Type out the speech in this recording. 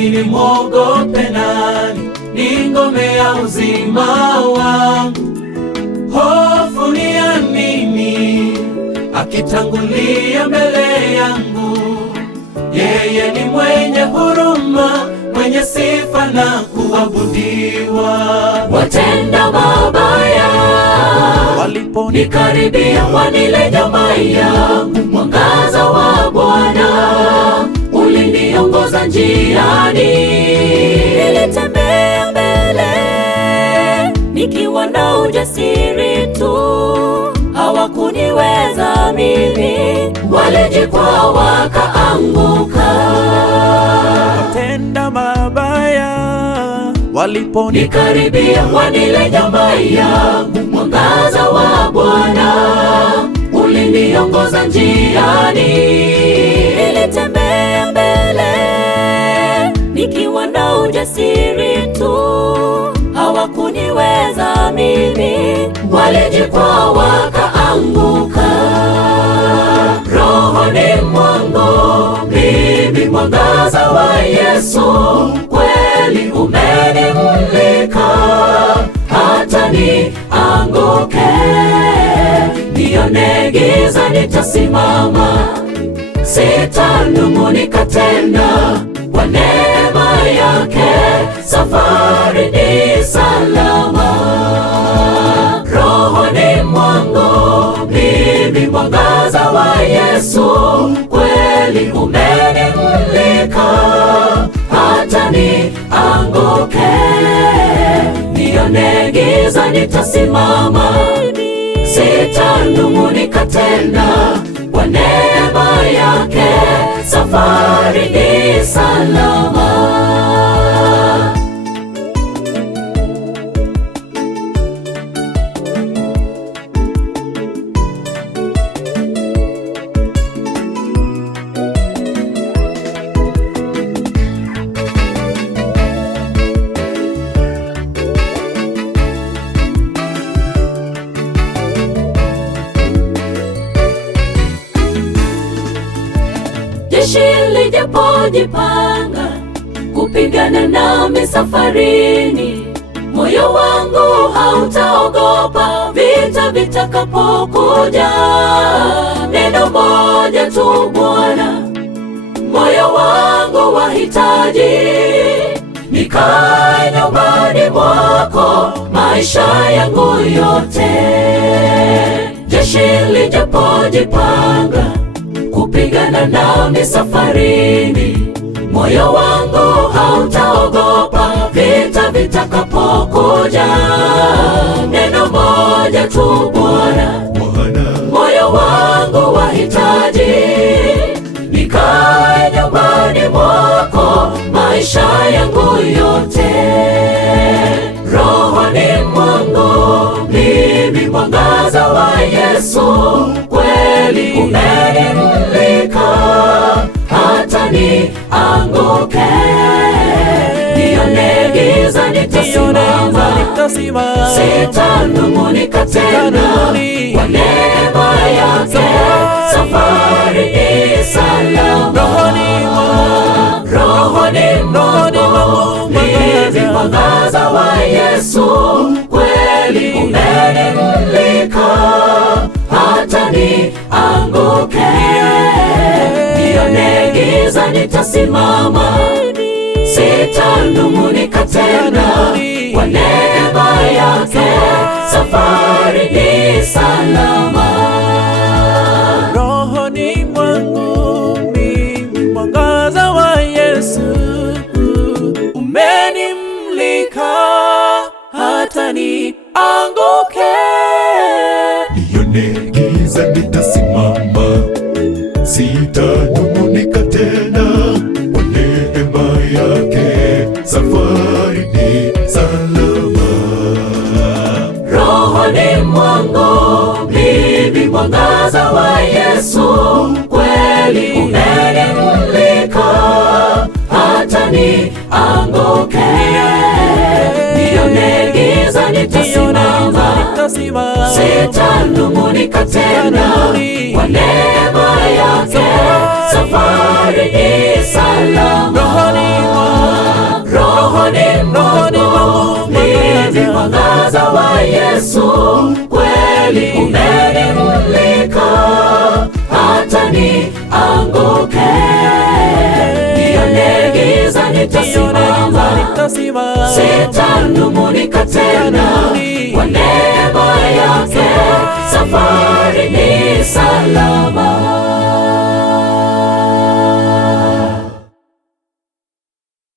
mimi nimwogope nani? Ni ngome ya uzima wangu. Hofu ni ya nini akitangulia mbele yangu? Yeye ni mwenye huruma, mwenye sifa na kuabudiwa. Watenda mabaya waliponikaribia, wanile nyama yangu. Mwangaza wa Bwana uliniongoza njiani. Nilitembea mbele nikiwa na ujasiri tu, hawakuniweza mimi, walijikwaa wakaanguka. Watenda mabaya waliponikaribia, wanile nyama yangu. Mwangaza wa Bwana uliniongoza njiani. nilitembea mbele nikiwa na ujasiri tu, hawakuniweza mimi, walijikwaa wakaanguka. Rohoni mwangu mimi mwangaza wa Yesu, kweli umenimulika. Hata nianguke, nione giza, nitasimama. Sitanung'unika tena, kwa neema yake safari ni salama. Rohoni mwangu mimi mwangaza wa Yesu, kweli umenimulika. Hata nianguke, nione giza, nitasimama. Sitanung'unika tena, kwa neema yake safari ni salama. Jeshi lijapojipanga kupigana nami safarini, moyo wangu hautaogopa vita vitakapokuja. Neno moja tu Bwana, moyo wangu wahitaji. Nikae nyumbani mwako maisha yangu yote. Jeshi lijapojipanga kupigana nami safarini, moyo wangu hautaogopa vita vitakapokuja. Neno moja tu Bwana, moyo wangu wahitaji. Nikae nyumbani mwako maisha yangu yote. Rohoni mwangu mimi mwangaza wa Yesu, kweli umenimulika. Hata nianguke, nione giza, nitasimama. Sitanung'unika tena, kwa neema yake safari ni salama. Rohoni mwangu mimi mwangaza wa Yesu, kweli umenimulika. Hata nianguke, nione giza, nitasimama. Sitanung'unika tena, kwa neema yake safari ni salama. rohoni mwangu mimi mwangaza wa Yesu, umenimulika. Hata nianguke, nione giza, nitasimama. Sitanung'unika tena, kwa neema yake safari ni salama. Rohoni mwangu mimi mwangaza wa Yesu, kweli umenimulika. Hata nianguke, nione giza, nitasimama. Sitanung'unika tena, kwa neema yake safari ni salama. mwangaza wa Yesu kweli umenimulika, hata nianguke, nione giza nitasimama, sitaanguka.